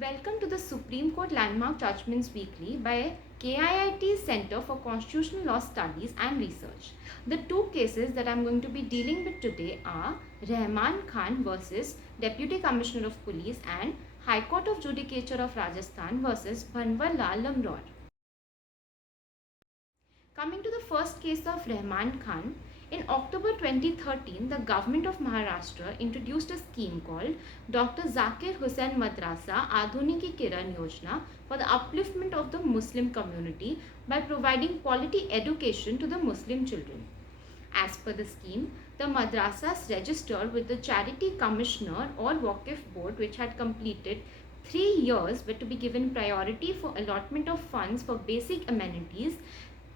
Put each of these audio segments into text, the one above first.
Welcome to the Supreme Court Landmark Judgments Weekly by KIIT Center for Constitutional Law Studies and Research. The two cases that I am going to be dealing with today are Rahman Khan versus Deputy Commissioner of Police and High Court of Judicature of Rajasthan versus Bhanwar Lal Lamror. Coming to the first case of Rahman Khan, in October 2013, the government of Maharashtra introduced a scheme called Dr. Zakir Hussain Madrasa 𝐊𝐡𝐚𝐴 Yojana for the upliftment of the Muslim community by providing quality education to the Muslim children. As per the scheme, the madrasas registered with the Charity Commissioner or Waqf Board, which had completed 3 years, were to be given priority for allotment of funds for basic amenities,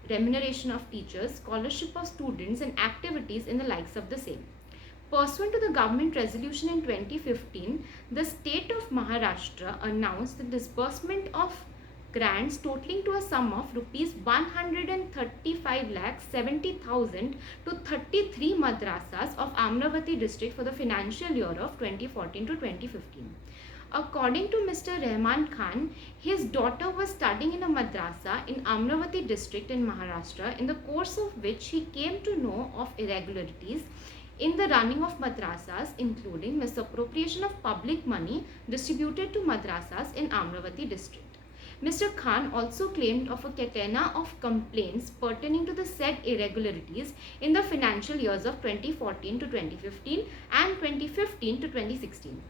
remuneration of teachers, scholarship of students and activities in the likes of the same. Pursuant to the government resolution in 2015, the state of Maharashtra announced the disbursement of grants totaling to a sum of rupees 135,70,000 to 33 madrasas of Amravati district for the financial year of 2014 to 2015. According to Mr. Rahman Khan, his daughter was studying in a madrasa in Amravati district in Maharashtra, in the course of which he came to know of irregularities in the running of madrasas, including misappropriation of public money distributed to madrasas in Amravati district. Mr. Khan also claimed of a catena of complaints pertaining to the said irregularities in the financial years of 2014 to 2015 and 2015 to 2016.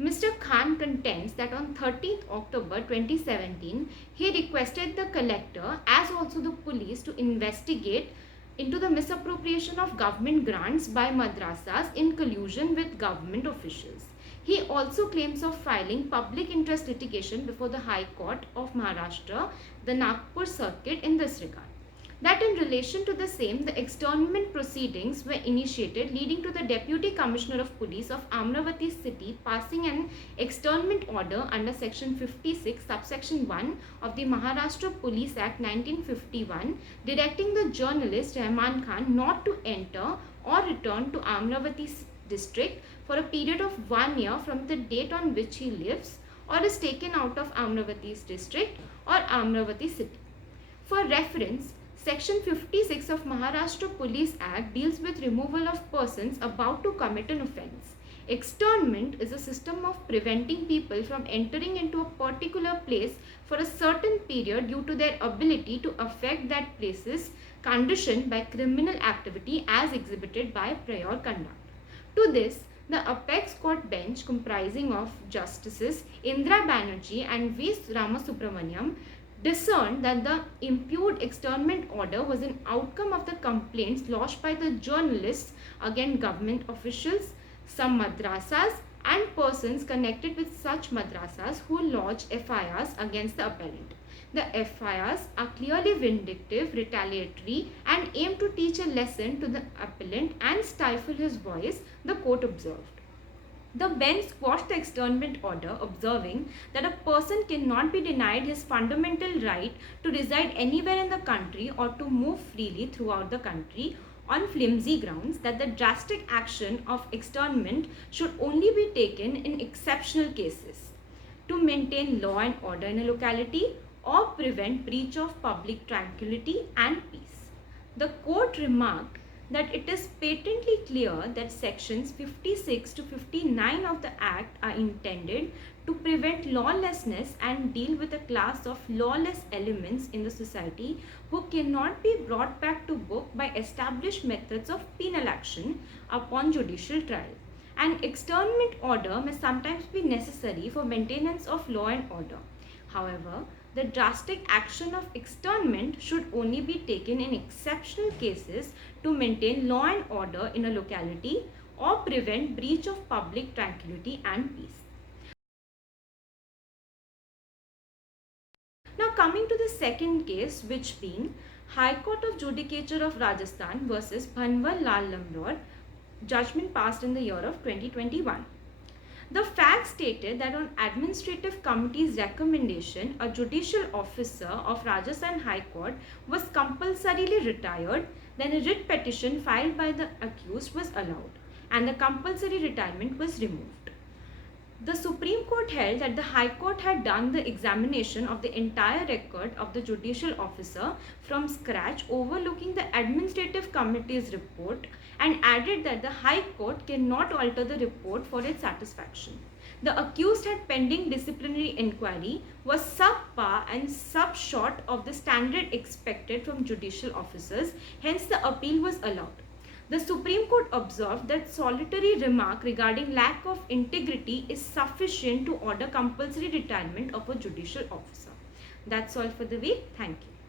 Mr. Khan contends that on 13th October 2017, he requested the collector as also the police to investigate into the misappropriation of government grants by madrasas in collusion with government officials. He also claims of filing public interest litigation before the High Court of Maharashtra, the Nagpur circuit, in this regard. That in relation to the same, the externment proceedings were initiated, leading to the Deputy Commissioner of Police of Amravati city passing an externment order under section 56 subsection 1 of the Maharashtra Police Act 1951, directing the journalist Rahman Khan not to enter or return to Amravati district for a period of 1 year from the date on which he lives or is taken out of Amravati district or Amravati city. For reference, Section 56 of Maharashtra Police Act deals with removal of persons about to commit an offence. Externment is a system of preventing people from entering into a particular place for a certain period due to their ability to affect that place's condition by criminal activity as exhibited by prior conduct. To this, the Apex Court bench, comprising of Justices Indira Banerjee and V. Ramasubramanian, discerned that the impugned externment order was an outcome of the complaints lodged by the journalists against government officials, some madrasas and persons connected with such madrasas who lodged FIRs against the appellant. The FIRs are clearly vindictive, retaliatory and aim to teach a lesson to the appellant and stifle his voice, the court observed. The bench squashed the externment order, observing that a person cannot be denied his fundamental right to reside anywhere in the country or to move freely throughout the country on flimsy grounds, that the drastic action of externment should only be taken in exceptional cases to maintain law and order in a locality or prevent breach of public tranquility and peace. The court remarked that it is patently clear that sections 56 to 59 of the Act are intended to prevent lawlessness and deal with a class of lawless elements in the society who cannot be brought back to book by established methods of penal action upon judicial trial. An externment order may sometimes be necessary for maintenance of law and order. However, the drastic action of externment should only be taken in exceptional cases to maintain law and order in a locality or prevent breach of public tranquility and peace. Now coming to the second case, which being High Court of Judicature of Rajasthan versus Bhanwar Lal Lamror, judgment passed in the year of 2021. The fact stated that on Administrative Committee's recommendation, a judicial officer of Rajasthan High Court was compulsorily retired, then a writ petition filed by the accused was allowed and the compulsory retirement was removed. The Supreme Court held that the High Court had done the examination of the entire record of the judicial officer from scratch, overlooking the administrative committee's report, and added that the High Court cannot alter the report for its satisfaction. The accused had pending disciplinary inquiry, was subpar and sub-short of the standard expected from judicial officers, hence the appeal was allowed. The Supreme Court observed that solitary remark regarding lack of integrity is sufficient to order compulsory retirement of a judicial officer. That's all for the week. Thank you.